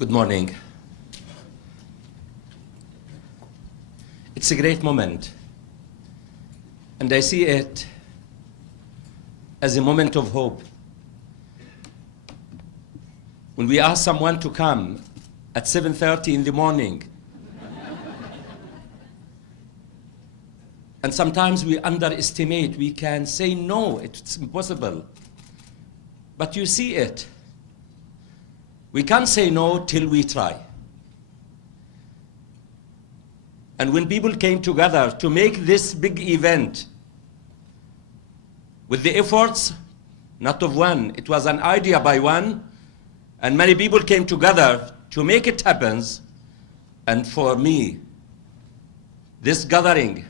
Good morning. It's a great moment, and I see it as a moment of hope. When we ask someone to come at 7:30 in the morning, and sometimes we underestimate, we can say no, it's impossible. But you see it. We can't say no till we try. And when people came together to make this big event, with the efforts, not of one, it was an idea by one, and many people came together to make it happen. And for me, this gathering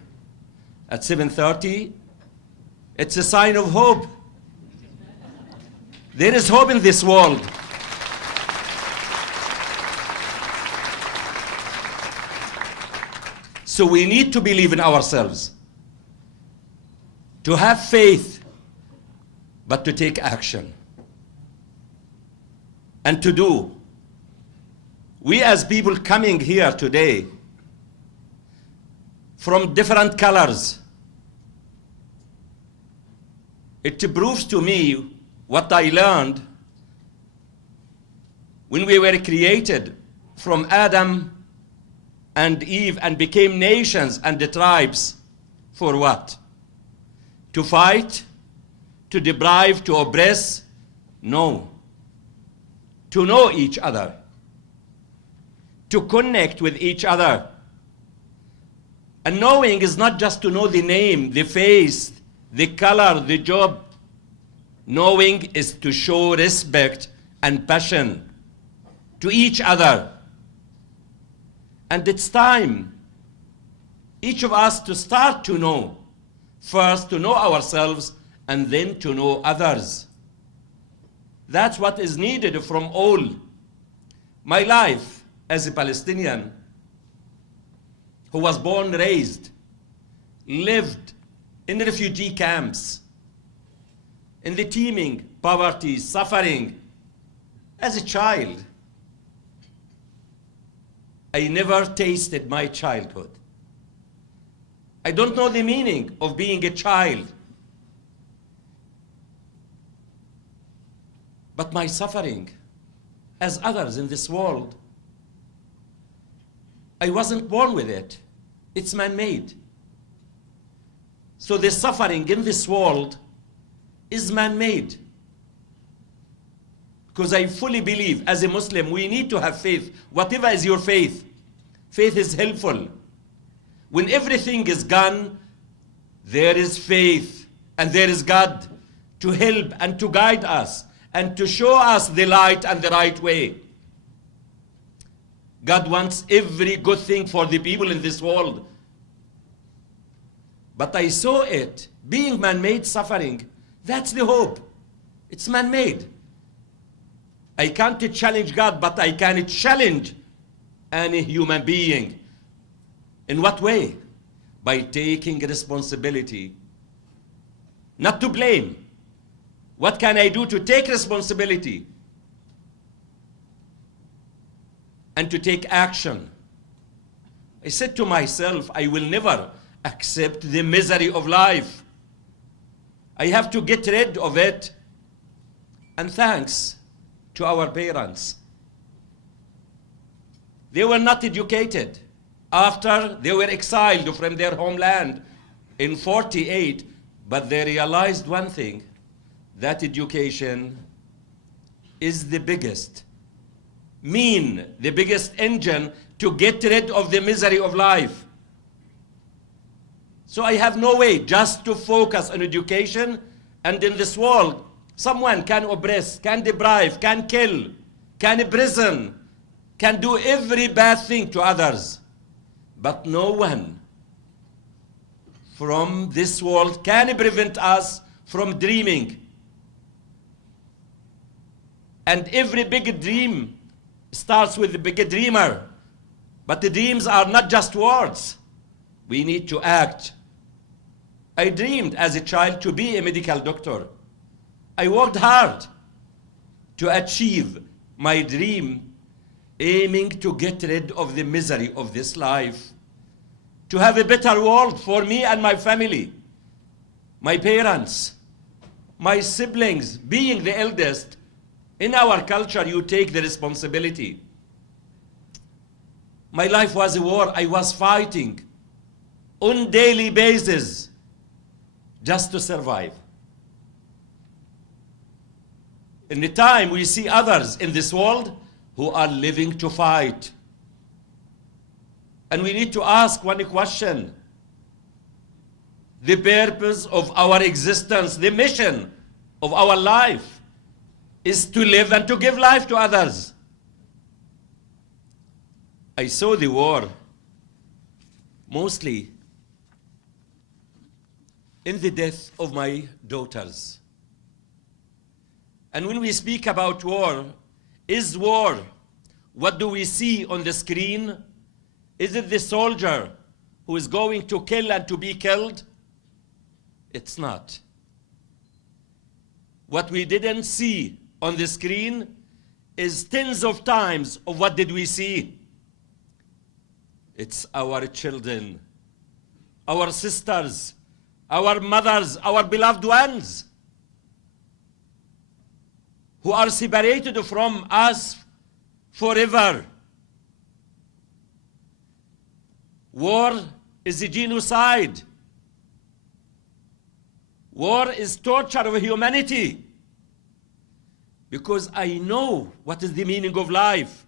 at 7:30, it's a sign of hope. There is hope in this world. So we need to believe in ourselves, to have faith, but to take action and to do. We as people coming here today from different colors, it proves to me what I learned when we were created from Adam and Eve and became nations and the tribes. For what? To fight? To deprive? To oppress? No. To know each other. To connect with each other. And knowing is not just to know the name, the face, the color, the job. Knowing is to show respect and passion to each other. And it's time, each of us, to start to know. First, to know ourselves, and then to know others. That's what is needed from all. My life as a Palestinian who was born, raised, lived in refugee camps, in the teeming poverty, suffering, as a child, I never tasted my childhood. I don't know the meaning of being a child. But my suffering, as others in this world, I wasn't born with it. It's man-made. So the suffering in this world is man-made. Because I fully believe, as a Muslim, we need to have faith. Whatever is your faith, faith is helpful. When everything is gone, there is faith and there is God to help and to guide us and to show us the light and the right way. God wants every good thing for the people in this world. But I saw it, being man-made suffering, that's the hope. It's man-made. I can't challenge God, but I can challenge any human being. In what way? By taking responsibility. Not to blame. What can I do to take responsibility? And to take action. I said to myself, I will never accept the misery of life. I have to get rid of it. And thanks to our parents. They were not educated. After they were exiled from their homeland in 48, but they realized one thing, that education is the biggest the biggest engine to get rid of the misery of life. So I have no way just to focus on education, and in this world, someone can oppress, can deprive, can kill, can imprison, can do every bad thing to others. But no one from this world can prevent us from dreaming. And every big dream starts with the big dreamer. But the dreams are not just words. We need to act. I dreamed as a child to be a medical doctor. I worked hard to achieve my dream aiming to get rid of the misery of this life, to have a better world for me and my family, my parents, my siblings. Being the eldest, in our culture, you take the responsibility. My life was a war. I was fighting on daily basis just to survive. In the time we see others in this world who are living to fight. And we need to ask one question. The purpose of our existence, the mission of our life, is to live and to give life to others. I saw the war mostly in the death of my daughters. And when we speak about war, is war what do we see on the screen? Is it the soldier who is going to kill and to be killed? It's not. What we didn't see on the screen is tens of times of what did we see. It's our children, our sisters, our mothers, our beloved ones who are separated from us forever. War is a genocide. War is torture of humanity. Because I know what is the meaning of life.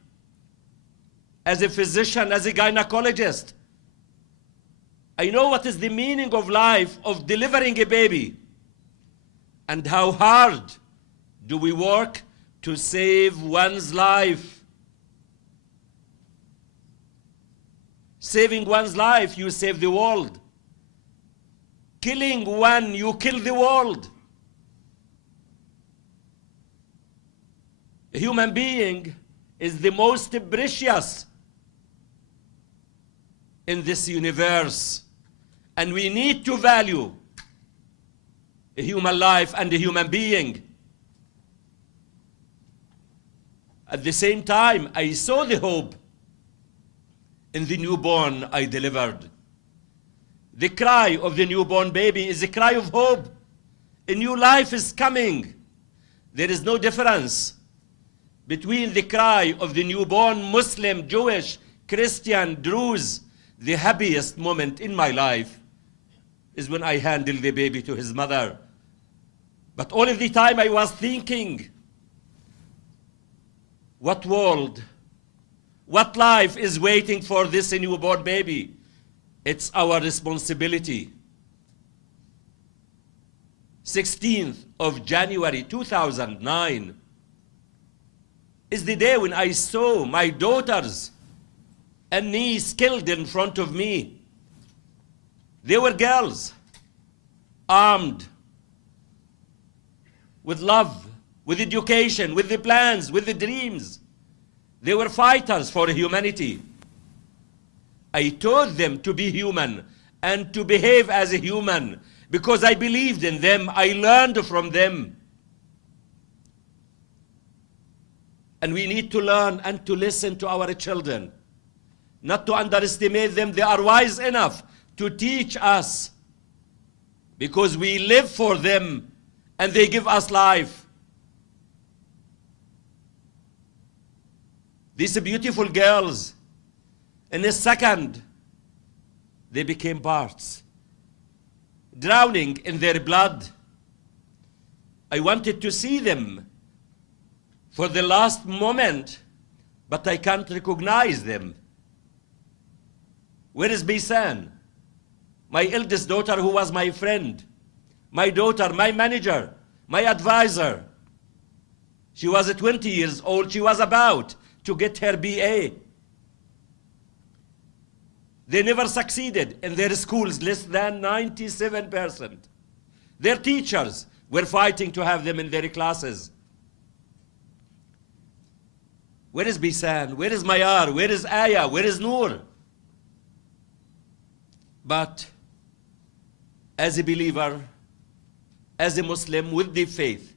As a physician, as a gynecologist, I know what is the meaning of life of delivering a baby. And how hard do we work to save one's life. Saving one's life, you save the world. Killing one, you kill the world. A human being is the most precious in this universe. And we need to value a human life and a human being. At the same time, I saw the hope in the newborn I delivered. The cry of the newborn baby is a cry of hope. A new life is coming. There is no difference between the cry of the newborn Muslim, Jewish, Christian, Druze. The happiest moment in my life is when I handle the baby to his mother. But all of the time I was thinking, what world, what life is waiting for this newborn baby? It's our responsibility. 16th of January 2009 is the day when I saw my daughters and niece killed in front of me. They were girls, armed, with love, with education, with the plans, with the dreams. They were fighters for humanity. I taught them to be human and to behave as a human because I believed in them. I learned from them. And we need to learn and to listen to our children, not to underestimate them. They are wise enough to teach us because we live for them and they give us life. These beautiful girls, in a second, they became parts, drowning in their blood. I wanted to see them for the last moment, but I can't recognize them. Where is Bisan? My eldest daughter who was my friend, my daughter, my manager, my advisor. She was 20 years old. She was about to get her BA. They never succeeded in their schools, less than 97%. Their teachers were fighting to have them in their classes. Where is Bisan? Where is Mayar? Where is Aya? Where is Noor? But as a believer, as a Muslim with the faith,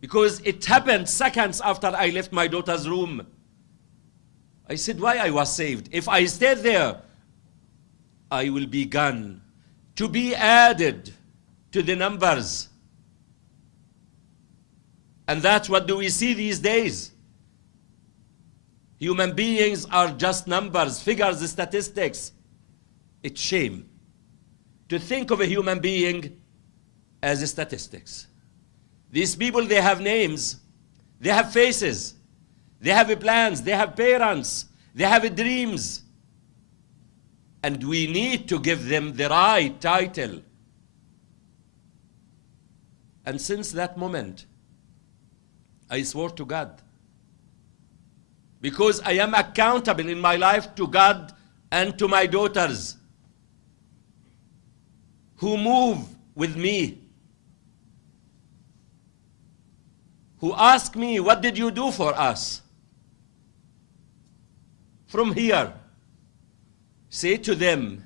because it happened seconds after I left my daughter's room. I said, why I was saved? If I stayed there, I will be gone, to be added to the numbers. And that's what do we see these days. Human beings are just numbers, figures, statistics. It's shame to think of a human being as statistics. These people, they have names, they have faces, they have plans, they have parents, they have dreams. And we need to give them the right title. And since that moment, I swore to God, because I am accountable in my life to God and to my daughters who move with me, who ask me, what did you do for us? From here, say to them,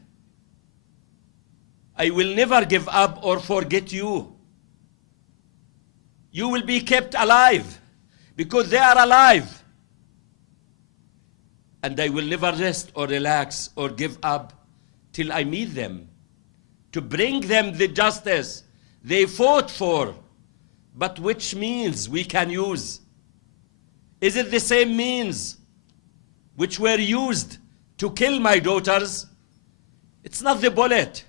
I will never give up or forget you. You will be kept alive because they are alive. And I will never rest or relax or give up till I meet them, to bring them the justice they fought for. But which means we can use? Is it the same means which were used to kill my daughters? It's not the bullet.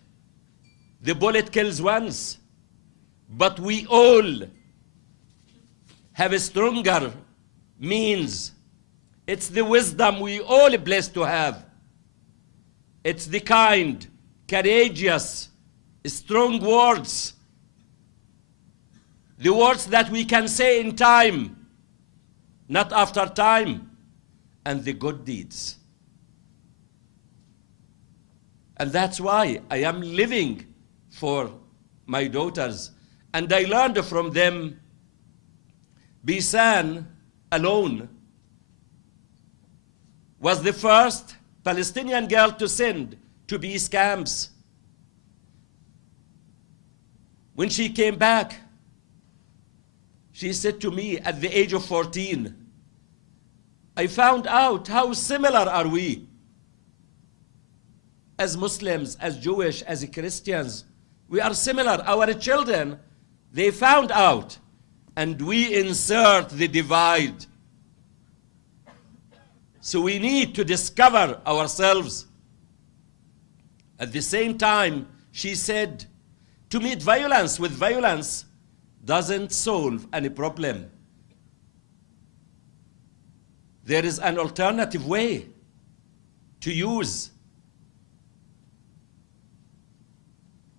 The bullet kills once. But we all have a stronger means. It's the wisdom we all blessed to have. It's the kind, courageous, strong words. The words that we can say in time, not after time, and the good deeds. And that's why I am living for my daughters. And I learned from them. Bisan alone was the first Palestinian girl to send to peace camps. When she came back, she said to me at the age of 14, I found out how similar are we as Muslims, as Jewish, as Christians. We are similar. Our children, they found out, and we insert the divide. So we need to discover ourselves. At the same time, she said, to meet violence with violence doesn't solve any problem. There is an alternative way to use.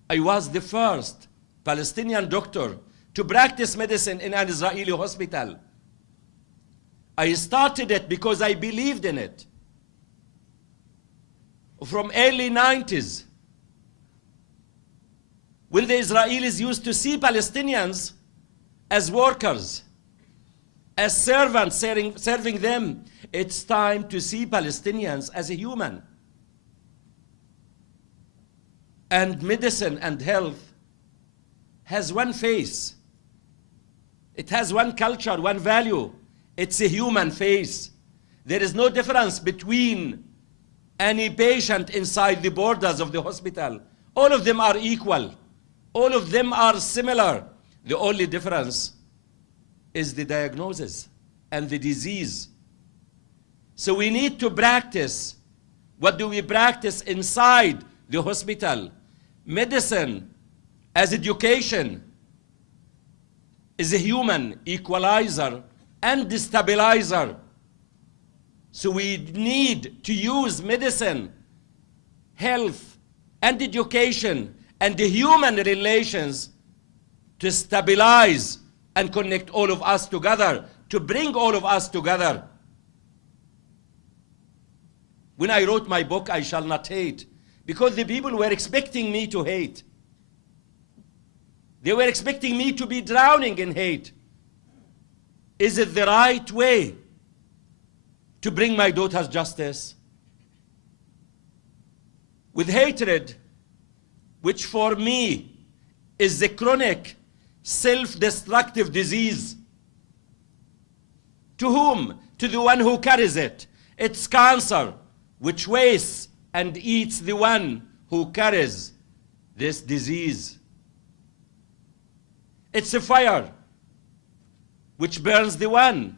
I was the first Palestinian doctor to practice medicine in an Israeli hospital. I started it because I believed in it. From early 90s, when the Israelis used to see Palestinians as workers, as servants serving them, it's time to see Palestinians as a human. And medicine and health has one face. It has one culture, one value. It's a human face. There is no difference between any patient inside the borders of the hospital. All of them are equal. All of them are similar. The only difference is the diagnosis and the disease. So we need to practice. What do we practice inside the hospital? Medicine as education is a human equalizer and destabilizer. So we need to use medicine, health, and education, and the human relations to stabilize and connect all of us together, to bring all of us together. When I wrote my book, I Shall Not Hate, because the people were expecting me to hate. They were expecting me to be drowning in hate. Is it the right way to bring my daughters justice? With hatred, which for me is the chronic self-destructive disease To whom? To the one who carries it. It's cancer, which wastes and eats the one who carries this disease. It's a fire, which burns the one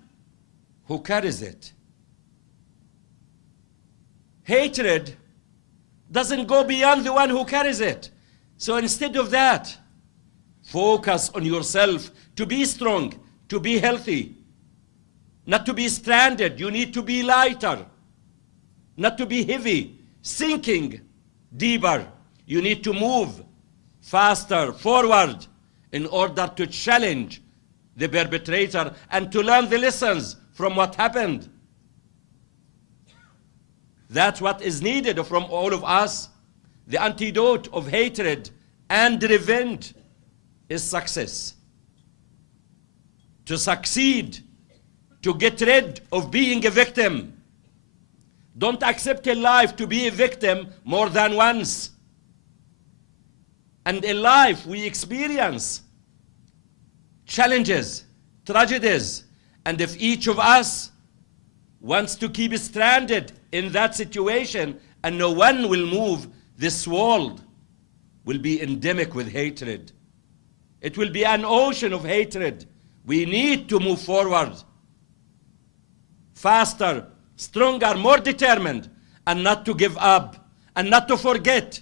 who carries it. Hatred doesn't go beyond the one who carries it. So instead of that, focus on yourself to be strong, to be healthy, not to be stranded. You need to be lighter, not to be heavy, sinking deeper. You need to move faster, forward, in order to challenge the perpetrator and to learn the lessons from what happened. That's what is needed from all of us. The antidote of hatred and revenge is success. To succeed, to get rid of being a victim. Don't accept in life to be a victim more than once. And in life we experience challenges, tragedies, and if each of us wants to keep stranded in that situation and no one will move, this world will be endemic with hatred. It will be an ocean of hatred. We need to move forward, faster, stronger, more determined, and not to give up, and not to forget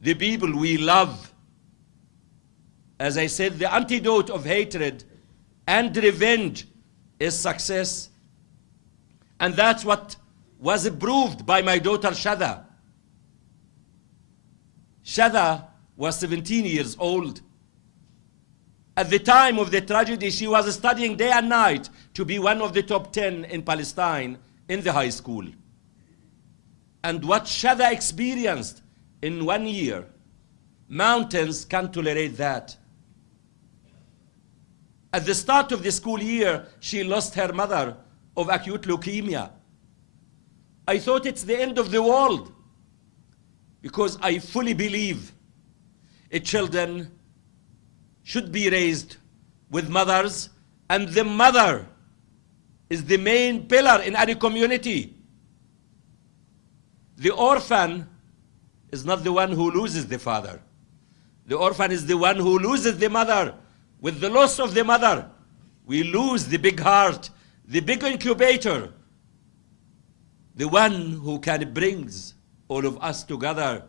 the people we love. As I said, the antidote of hatred and revenge is success. And that's what was proved by my daughter Shada. Shada was 17 years old. At the time of the tragedy, she was studying day and night to be one of the top 10 in Palestine in the high school. And what Shada experienced in 1 year, mountains can't tolerate that. At the start of the school year, she lost her mother of acute leukemia. I thought it's the end of the world, because I fully believe children should be raised with mothers, and the mother is the main pillar in any community. The orphan is not the one who loses the father. The orphan is the one who loses the mother. With the loss of the mother, we lose the big heart, the big incubator, the one who can bring all of us together.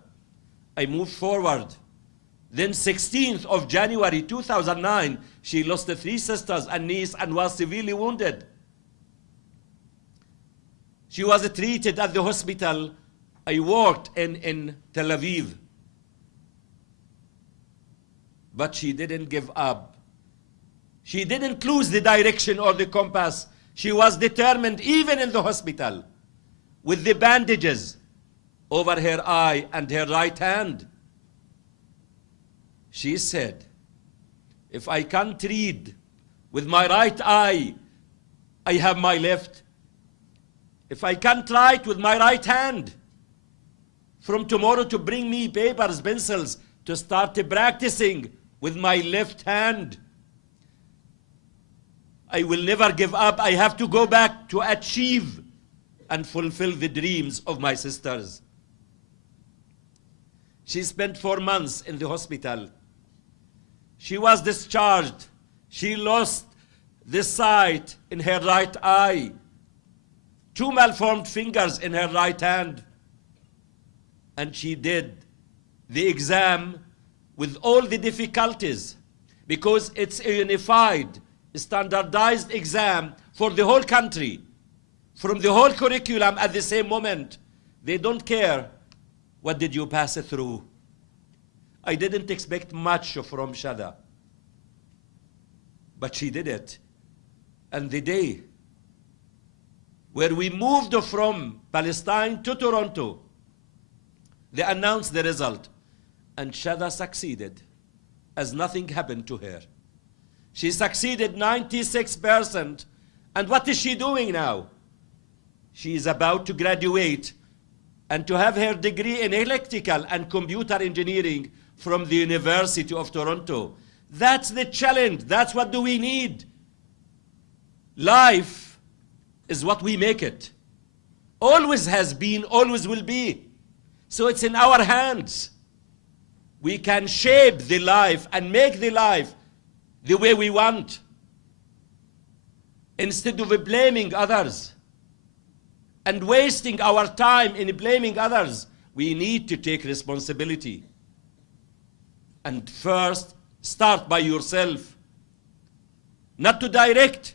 I moved forward. Then 16th of January 2009, she lost 3 sisters and niece and was severely wounded. She was treated at the hospital I worked in Tel Aviv. But she didn't give up. She didn't lose the direction or the compass. She was determined, even in the hospital, with the bandages over her eye and her right hand. She said, if I can't read with my right eye, I have my left. If I can't write with my right hand, from tomorrow to bring me papers, pencils, to start practicing with my left hand. I will never give up. I have to go back to achieve and fulfill the dreams of my sisters. She spent 4 months in the hospital. She was discharged. She lost the sight in her right eye, 2 malformed fingers in her right hand. And she did the exam with all the difficulties, because it's a unified, standardized exam for the whole country, from the whole curriculum at the same moment. They don't care what did you pass through. I didn't expect much from Shada, but she did it. And the day where we moved from Palestine to Toronto, they announced the result, and Shada succeeded as nothing happened to her. She succeeded 96%. And what is she doing now? She is about to graduate and to have her degree in electrical and computer engineering from the University of Toronto. That's the challenge. That's what do we need. Life is what we make it. Always has been, always will be. So it's in our hands. We can shape the life and make the life the way we want. Instead of blaming others and wasting our time in blaming others, we need to take responsibility. And first, start by yourself. Not to direct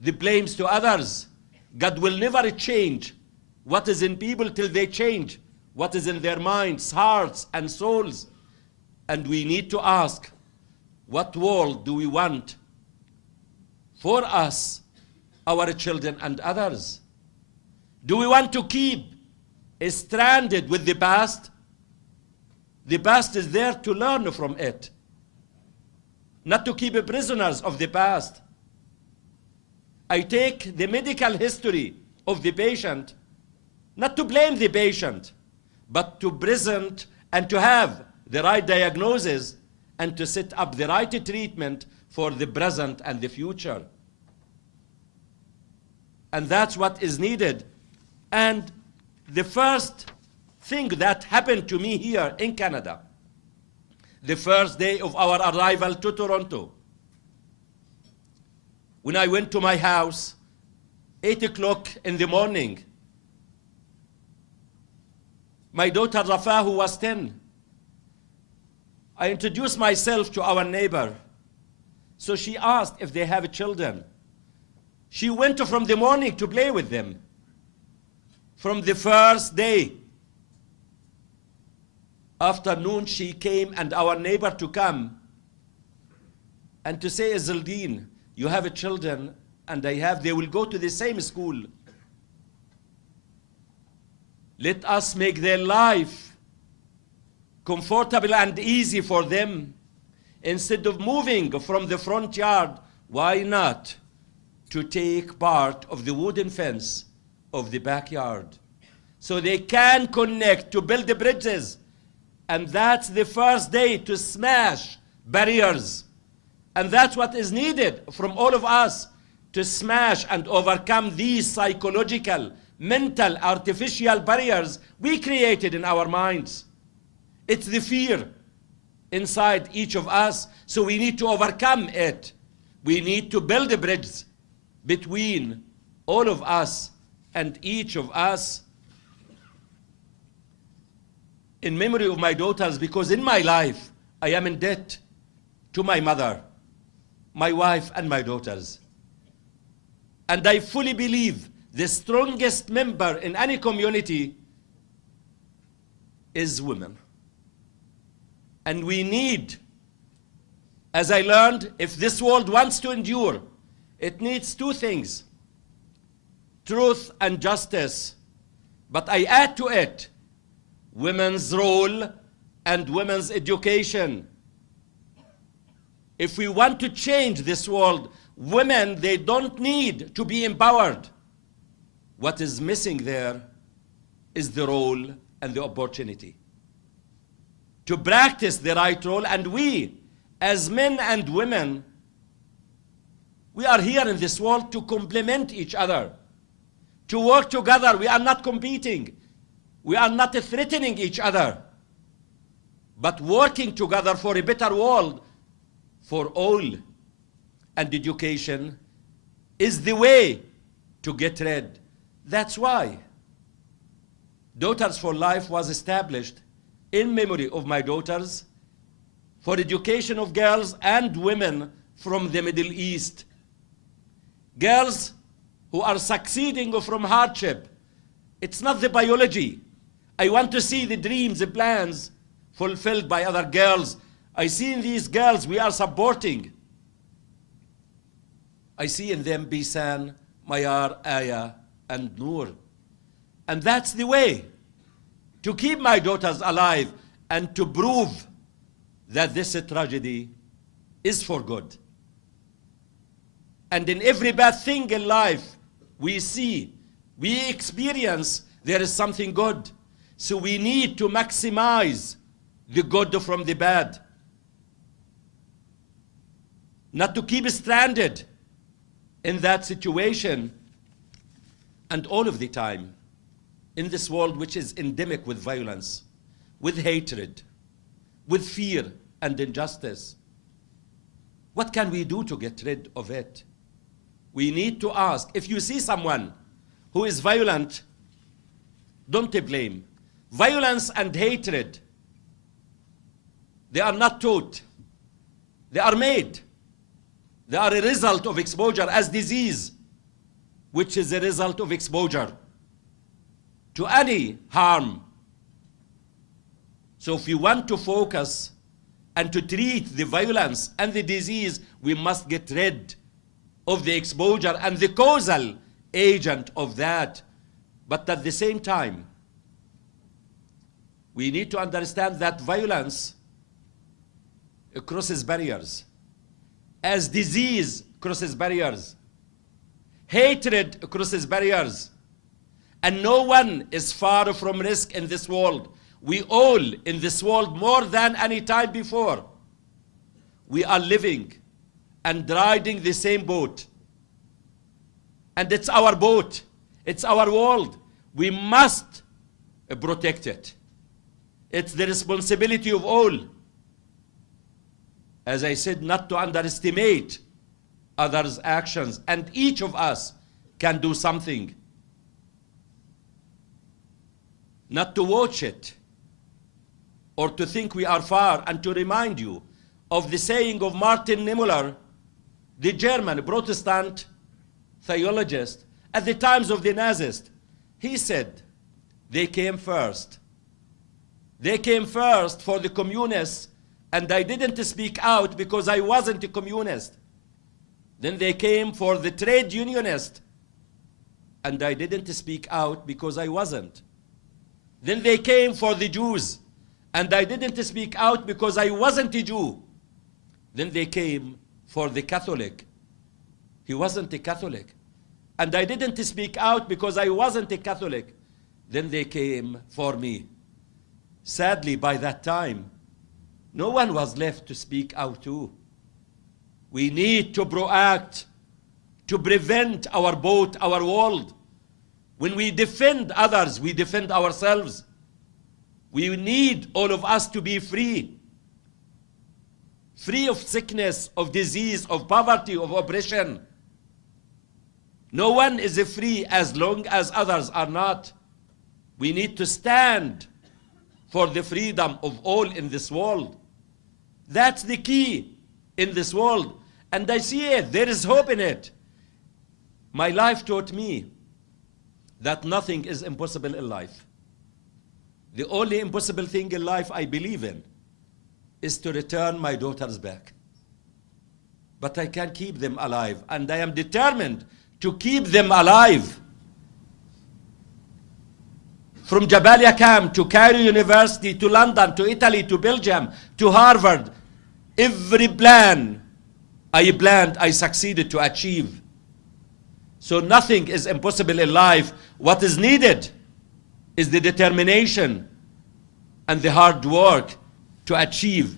the blames to others. God will never change what is in people till they change what is in their minds, hearts, and souls. And we need to ask, what world do we want for us, our children, and others? Do we want to keep stranded with the past? The past is there to learn from it, not to keep prisoners of the past. I take the medical history of the patient, not to blame the patient, but to present and to have the right diagnosis and to set up the right treatment for the present and the future. And that's what is needed. And the first thing that happened to me here in Canada, the first day of our arrival to Toronto, when I went to my house, 8 o'clock in the morning, my daughter Rafa, who was 10, I introduced myself to our neighbor. So she asked if they have children. She went from the morning to play with them. From the first day, afternoon, she came, and our neighbor to come and to say, Izzeldin, you have children, and they will go to the same school. Let us make their life comfortable and easy for them. Instead of moving from the front yard, why not to take part of the wooden fence of the backyard so they can connect, to build the bridges? And that's the first day to smash barriers. And that's what is needed from all of us, to smash and overcome these psychological, mental, artificial barriers we created in our minds. It's the fear inside each of us, so we need to overcome it. We need to build a bridge between all of us and each of us. In memory of my daughters, because in my life, I am in debt to my mother, my wife, and my daughters. And I fully believe the strongest member in any community is women. And we need, as I learned, if this world wants to endure, it needs two things: truth and justice. But I add to it women's role and women's education. If we want to change this world, women, they don't need to be empowered. What is missing there is the role and the opportunity to practice the right role. And we, as men and women, we are here in this world to complement each other, to work together. We are not competing. We are not threatening each other, but working together for a better world for all. And education is the way to get rid. That's why Daughters for Life was established in memory of my daughters, for education of girls and women from the Middle East. Girls who are succeeding from hardship. It's not the biology. I want to see the dreams, the plans fulfilled by other girls. I see in these girls we are supporting. I see in them Bisan, Mayar, Aya, and Noor. And that's the way to keep my daughters alive and to prove that this tragedy is for good. And in every bad thing in life, we see, we experience there is something good. So we need to maximize the good from the bad. Not to keep stranded in that situation And all of the time, in this world which is endemic with violence, with hatred, with fear and injustice, what can we do to get rid of it? We need to ask, if you see someone who is violent, don't blame. Violence and hatred, they are not taught. They are made. They are a result of exposure, as disease, which is a result of exposure to any harm. So if we want to focus and to treat the violence and the disease, we must get rid of the exposure and the causal agent of that. But at the same time, we need to understand that violence crosses barriers, as disease crosses barriers, hatred crosses barriers, and no one is far from risk in this world. We all in this world, more than any time before, we are living and riding the same boat. And it's our boat, it's our world. We must protect it. It's the responsibility of all. As I said, not to underestimate others' actions, and each of us can do something. Not to watch it, or to think we are far, and to remind you of the saying of Martin Niemöller, the German Protestant theologist at the times of the Nazis. He said, they came first. They came first for the communists, and I didn't speak out because I wasn't a communist. Then they came for the trade unionist, and I didn't speak out because I wasn't. Then they came for the Jews, and I didn't speak out because I wasn't a Jew. Then they came for the Catholic. He wasn't a Catholic. And I didn't speak out because I wasn't a Catholic. Then they came for me. Sadly, by that time, no one was left to speak out to. We need to proact, to prevent our boat, our world. When we defend others, we defend ourselves. We need all of us to be free. Free of sickness, of disease, of poverty, of oppression. No one is free as long as others are not. We need to stand for the freedom of all in this world. That's the key in this world. And I see it. There is hope in it. My life taught me that nothing is impossible in life. The only impossible thing in life I believe in is to return my daughters back. But I can keep them alive, and I am determined to keep them alive. From Jabalia camp to Cairo University to London to Italy to Belgium to Harvard, every plan I planned, I succeeded to achieve. So nothing is impossible in life. What is needed is the determination and the hard work to achieve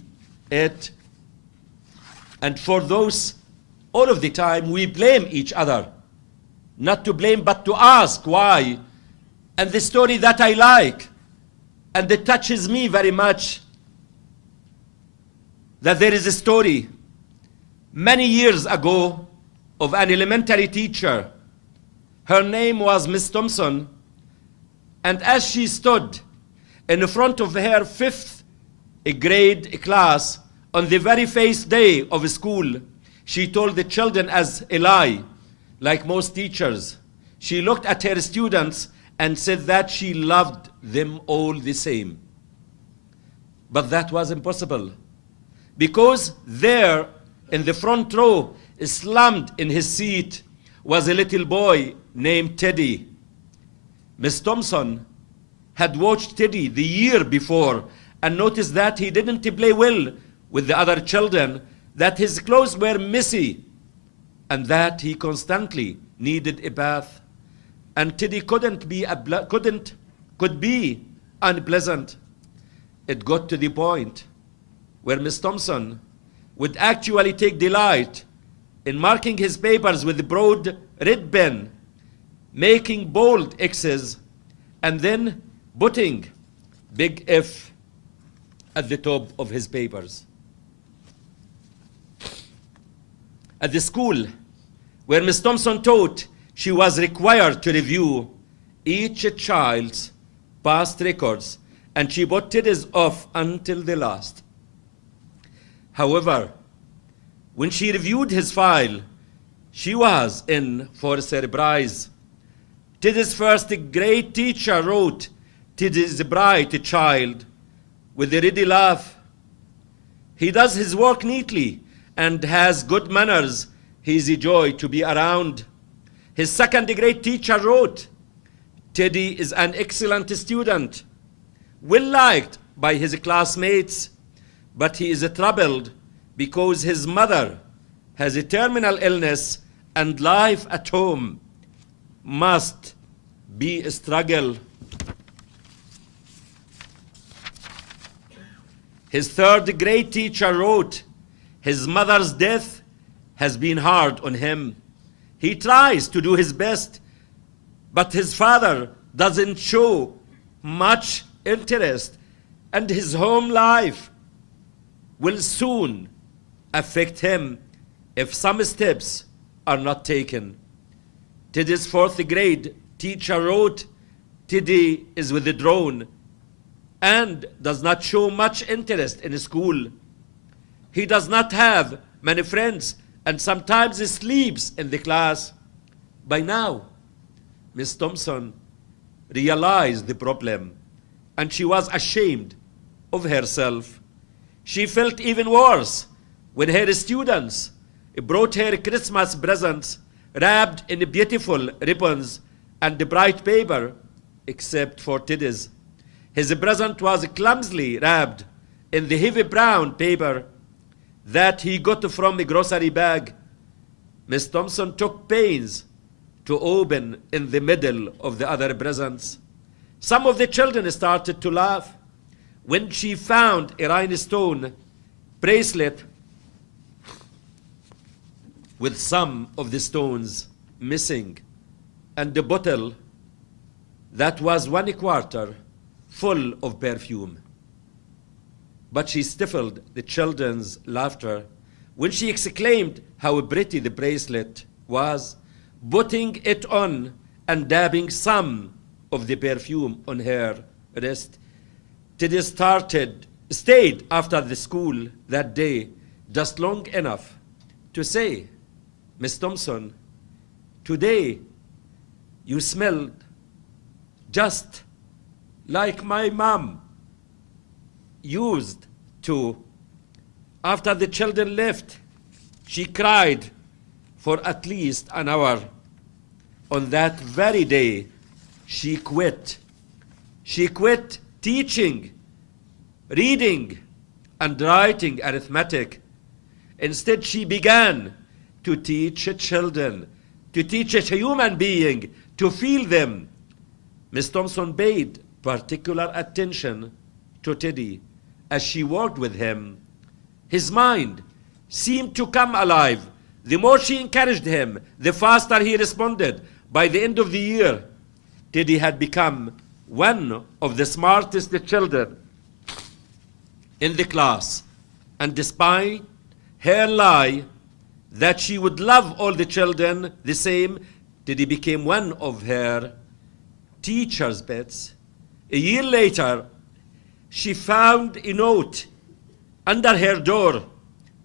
it. And for those, all of the time, we blame each other. Not to blame, but to ask why. And the story that I like, and it touches me very much, that there is a story many years ago of an elementary teacher. Her name was Miss Thompson, and as she stood in front of her fifth grade class on the very first day of school, she told the children as a lie, like most teachers. She looked at her students and said that she loved them all the same. But that was impossible, because there in the front row, slumped in his seat, was a little boy named Teddy. Miss Thompson had watched Teddy the year before and noticed that he didn't play well with the other children, that his clothes were messy, and that he constantly needed a bath. And Teddy could be unpleasant. It got to the point where Miss Thompson would actually take delight in marking his papers with a broad red pen, making bold X's, and then putting big F at the top of his papers. At the school where Miss Thompson taught, she was required to review each child's past records, and she put Teddy's off until the last. However, when she reviewed his file, she was in for a surprise. Teddy's first grade teacher wrote, "Teddy's a bright child with a ready laugh. He does his work neatly and has good manners. He's a joy to be around." His second grade teacher wrote, "Teddy is an excellent student, well liked by his classmates, but he is troubled because his mother has a terminal illness and life at home must be a struggle." His third grade teacher wrote, "His mother's death has been hard on him. He tries to do his best, but his father doesn't show much interest, and his home life will soon affect him if some steps are not taken." Teddy's fourth grade teacher wrote, "Teddy is withdrawn and does not show much interest in school. He does not have many friends and sometimes sleeps in the class." By now, Miss Thompson realized the problem, and she was ashamed of herself. She felt even worse when her students brought her Christmas presents wrapped in beautiful ribbons and bright paper, except for Teddy's. His present was clumsily wrapped in the heavy brown paper that he got from a grocery bag. Miss Thompson took pains to open in the middle of the other presents. Some of the children started to laugh when she found a rhinestone bracelet with some of the stones missing, and the bottle that was 1/4 full of perfume. But she stifled the children's laughter when she exclaimed how pretty the bracelet was, putting it on and dabbing some of the perfume on her wrist. Teddy stayed after the school that day just long enough to say, "Miss Thompson, today you smelled just like my mom used to." After the children left, she cried for at least an hour. On that very day, she quit. She quit teaching, reading, and writing arithmetic. Instead, she began to teach children, to teach a human being, to feel them. Miss Thompson paid particular attention to Teddy as she worked with him. His mind seemed to come alive. The more she encouraged him, the faster he responded. By the end of the year, Teddy had become one of the smartest children in the class. And despite her lie that she would love all the children the same, Teddy became one of her teacher's pets. A year later, she found a note under her door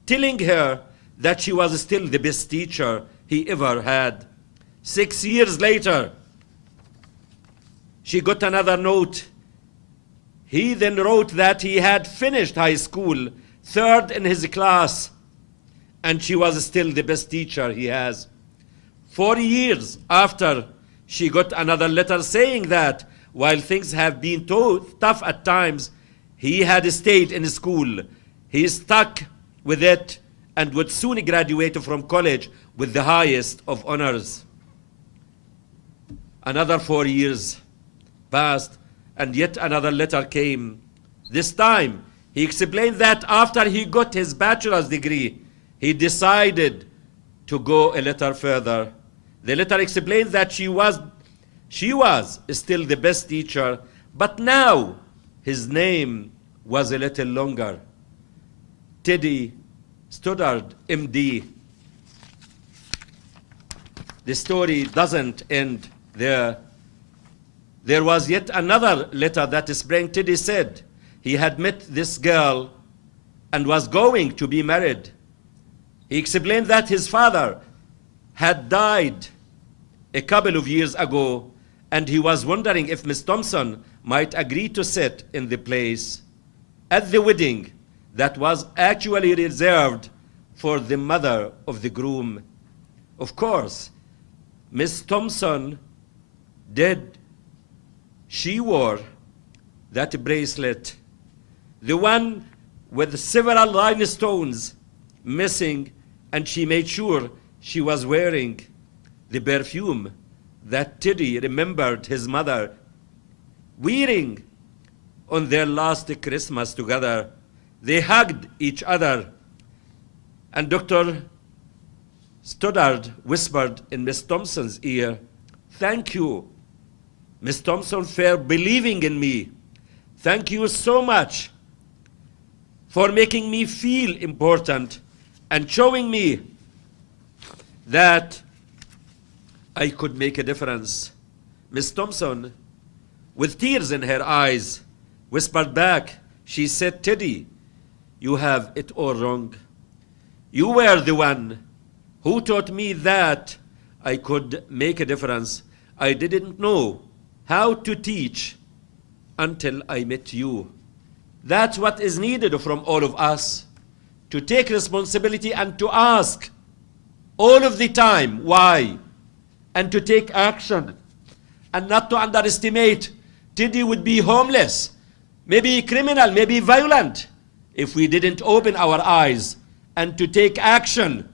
telling her that she was still the best teacher he ever had. 6 years later, she got another note. He then wrote that he had finished high school, third in his class, and she was still the best teacher he has. 4 years after, she got another letter saying that while things have been tough at times, he had stayed in school. He stuck with it and would soon graduate from college with the highest of honors. Another 4 years passed, and yet another letter came. This time, he explained that after he got his bachelor's degree, he decided to go a little further. The letter explained that she was She was still the best teacher, but now his name was a little longer. Teddy Stoddard, MD. The story doesn't end there. There was yet another letter that spring. Teddy said he had met this girl and was going to be married. He explained that his father had died a couple of years ago, and he was wondering if Miss Thompson might agree to sit in the place at the wedding that was actually reserved for the mother of the groom. Of course, Miss Thompson did. She wore that bracelet, the one with several rhinestones missing, and she made sure she was wearing the perfume that Teddy remembered his mother wearing on their last Christmas together. They hugged each other, and Dr. Stoddard whispered in Miss Thompson's ear, "Thank you, Miss Thompson, for believing in me. Thank you so much for making me feel important and showing me that I could make a difference." Miss Thompson, with tears in her eyes, whispered back. She said, "Teddy, you have it all wrong. You were the one who taught me that I could make a difference. I didn't know how to teach until I met you." That's what is needed from all of us, to take responsibility and to ask all of the time why, and to take action, and not to underestimate. Teddy would be homeless, maybe criminal, maybe violent, if we didn't open our eyes and to take action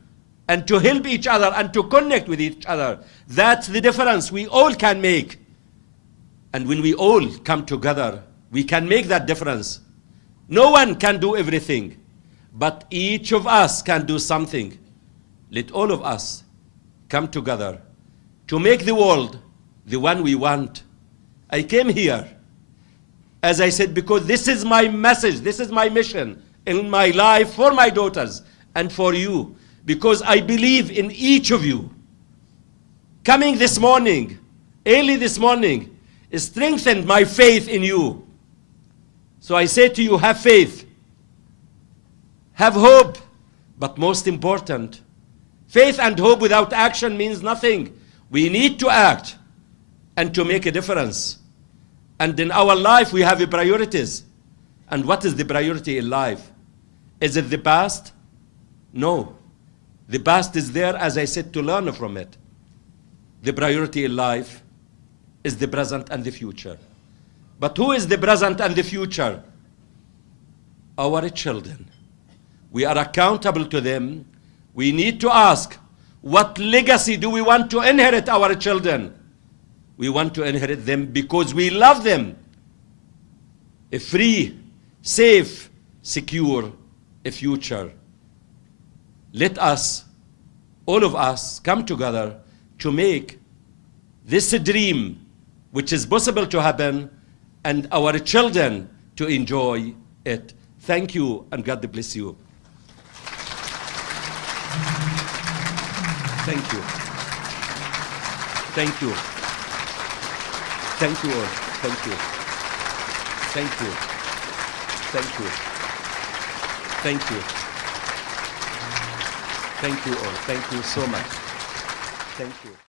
and to help each other and to connect with each other. That's the difference we all can make. And when we all come together, we can make that difference. No one can do everything, but each of us can do something. Let all of us come together to make the world the one we want. I came here, as I said, because this is my message, this is my mission in my life for my daughters and for you, because I believe in each of you. Coming this morning, early this morning, strengthened my faith in you. So I say to you, have faith, have hope, but most important, faith and hope without action means nothing. We need to act and to make a difference. And in our life, we have priorities. And what is the priority in life? Is it the past? No. The past is there, as I said, to learn from it. The priority in life is the present and the future. But who is the present and the future? Our children. We are accountable to them. We need to ask, what legacy do we want to inherit our children? We want to inherit them because we love them. A free, safe, secure future. Let us, all of us, come together to make this a dream which is possible to happen, and our children to enjoy it. Thank you, and God bless you. Thank you. Thank you. Thank you all. Thank you. Thank you. Thank you. Thank you. Thank you all. Thank you so much. Thank you.